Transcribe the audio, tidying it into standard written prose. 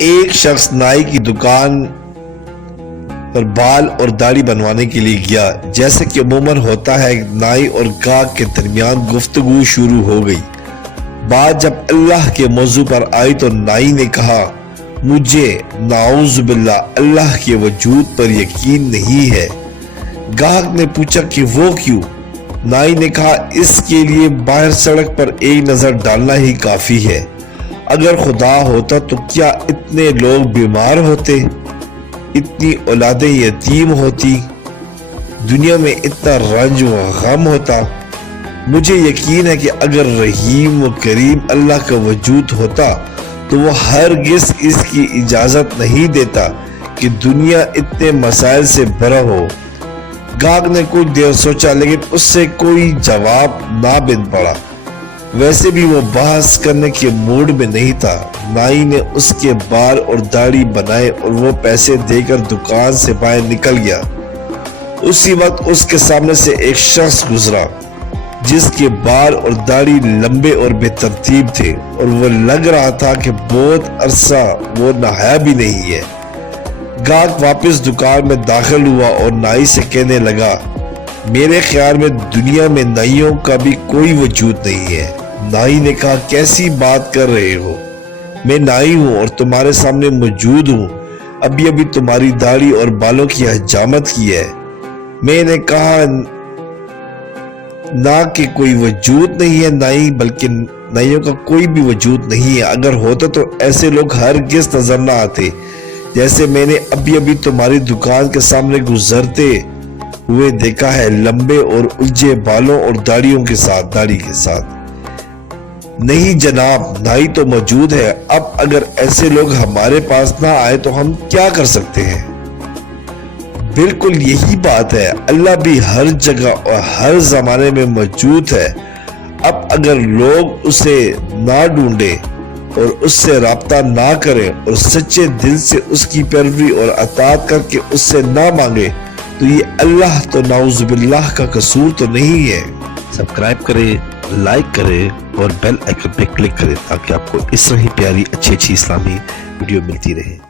ایک شخص نائی کی دکان پر بال اور داڑھی بنوانے کے لیے گیا۔ جیسے کہ عموماً ہوتا ہے، نائی اور گاہک کے درمیان گفتگو شروع ہو گئی۔ بات جب اللہ کے موضوع پر آئی تو نائی نے کہا، مجھے نعوذ باللہ اللہ کے وجود پر یقین نہیں ہے۔ گاہک نے پوچھا کہ وہ کیوں؟ نائی نے کہا، اس کے لیے باہر سڑک پر ایک نظر ڈالنا ہی کافی ہے۔ اگر خدا ہوتا تو کیا اتنے لوگ بیمار ہوتے، اتنی اولادیں یتیم ہوتی، دنیا میں اتنا رنج و غم ہوتا؟ مجھے یقین ہے کہ اگر رحیم و کریم اللہ کا وجود ہوتا تو وہ ہرگز اس کی اجازت نہیں دیتا کہ دنیا اتنے مسائل سے بھرا ہو۔ گاہک نے کچھ دیر سوچا لیکن اس سے کوئی جواب نہ بن پڑا۔ ویسے بھی وہ بحث کرنے کے موڈ میں نہیں تھا۔ نائی نے اس کے بال اور داڑھی بنائے اور وہ پیسے دے کر دکان سے باہر نکل گیا۔ اسی وقت اس کے سامنے سے ایک شخص گزرا جس کے بال اور داڑھی لمبے اور بے ترتیب تھے اور وہ لگ رہا تھا کہ بہت عرصہ وہ نہایا بھی نہیں ہے۔ گاہک واپس دکان میں داخل ہوا اور نائی سے کہنے لگا، میرے خیال میں دنیا میں نائیوں کا بھی کوئی وجود نہیں ہے۔ نائی نے کہا، کیسی بات کر رہے ہو؟ میں نائی ہوں اور تمہارے سامنے موجود ہوں، ابھی تمہاری داڑھی اور بالوں کی حجامت کی ہے۔ میں نے کہا نہ کہ کوئی وجود نہیں ہے نائی، بلکہ نائیوں کا کوئی بھی وجود نہیں ہے۔ اگر ہوتا تو ایسے لوگ ہرگز نظر نہ آتے جیسے میں نے ابھی تمہاری دکان کے سامنے گزرتے ہوئے دیکھا ہے، لمبے اور الجھے بالوں اور داڑھی کے ساتھ۔ نہیں جناب، نائی تو موجود ہے۔ اب اگر ایسے لوگ ہمارے پاس نہ آئے تو ہم کیا کر سکتے ہیں؟ بالکل یہی بات ہے، اللہ بھی ہر جگہ اور ہر زمانے میں موجود ہے۔ اب اگر لوگ اسے نہ ڈھونڈیں اور اس سے رابطہ نہ کریں اور سچے دل سے اس کی پیروی اور اطاعت کر کے اس سے نہ مانگے تو یہ اللہ تو نعوذ باللہ کا قصور تو نہیں ہے۔ سبسکرائب کریں، لائک کریں اور بیل آئیکن پہ کلک کریں تاکہ آپ کو اس طرح ہی پیاری اچھی اسلامی ویڈیو ملتی رہے۔